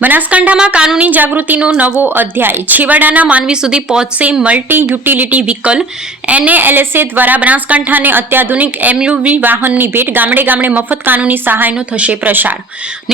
બનાસકાંઠામાં કાનૂની જાગૃતિનો નવો અધ્યાય. છેવાડાના માનવી સુધી પહોંચશે મલ્ટી યુટિલિટી વ્હીકલ. NALSA દ્વારા બનાસકાંઠાને અત્યાધુનિક MUV વાહનની ભેટ. ગામડે ગામડે મફત કાનૂની સહાયનો થશે પ્રસાર.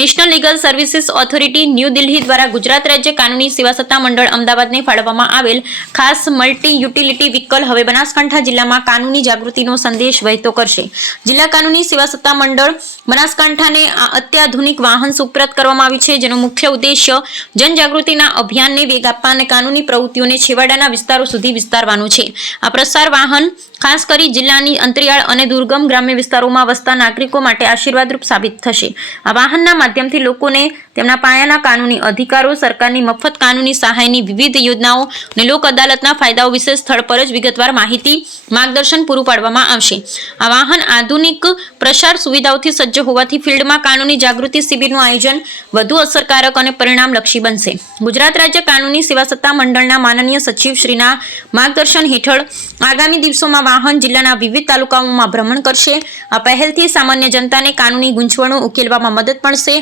National legal services authority new Delhi દ્વારા ગુજરાત રાજ્ય કાનૂની સેવા સત્તા મંડળ અમદાવાદને ફાળવવામાં આવેલ ખાસ મલ્ટી યુટિલિટી વ્હીકલ હવે બનાસકાંઠા જિલ્લામાં કાનૂની જાગૃતિનો સંદેશ વહેતો કરશે. જિલ્લા કાનૂની સેવા સત્તા મંડળ બનાસકાંઠાને આ અત્યાધુનિક વાહન સુપ્રત કરવામાં આવ્યું છે, જેનો મુખ્ય ઉદ્દેશ્ય જનજાગૃતિના અભિયાનને વેગ આપવા અને કાનૂની પ્રવૃત્તિઓને છેવાડાના વિસ્તારો સુધી વિસ્તારવાનું છે. આ પ્રસાર વાહન ખાસ કરી જિલ્લાની અંતરિયાળ અને દુર્ગમ ગ્રામ્ય વિસ્તારોમાં વસતા નાગરિકો માટે આશીર્વાદરૂપ સાબિત થશે. આ વાહનના માધ્યમથી લોકોને તેમના પાયાના કાનૂની અધિકારો, સરકારની મફત કાનૂની સહાયની વિવિધ યોજનાઓ અને લોક અદાલતના ફાયદાઓ વિશે સ્થળ પર જ વિગતવાર માહિતી, માર્ગદર્શન પૂરું પાડવામાં આવશે. આ વાહન આધુનિક પ્રસાર સુવિધાઓથી સજ્જ હોવાથી ફિલ્ડમાં કાનૂની જાગૃતિ શિબિરનું આયોજન વધુ અસરકારક અને પરિણામલક્ષી બનશે. ગુજરાત રાજ્ય કાનૂની સેવા સત્તા મંડળના માનનીય સચિવ શ્રીના માર્ગદર્શન હેઠળ આગામી દિવસોમાં વાહન જિલ્લાના વિવિધ તાલુકાઓમાં ભ્રમણ કરશે. આ પહેલથી સામાન્ય જનતાને કાનૂની ગૂંચવણો ઉકેલવામાં મદદ મળશે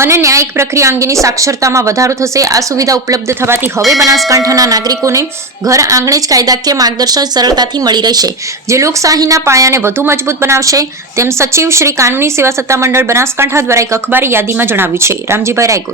અને ન્યાયિક પ્રક્રિયા અંગેની સાક્ષરતામાં વધારો થશે. આ સુવિધા ઉપલબ્ધ થવાથી હવે બનાસકાંઠાના નાગરિકોને ઘર આંગણે જ કાયદાકીય માર્ગદર્શન સરળતાથી મળી રહેશે, જે લોકશાહીના પાયાને વધુ મજબૂત બનાવશે, તેમ સચિવ શ્રી કાનૂની સેવા સત્તા મંડળ બનાસકાંઠા દ્વારા એક અખબારી યાદીમાં જણાવ્યું છે. રામજીભાઈ રાયગોર.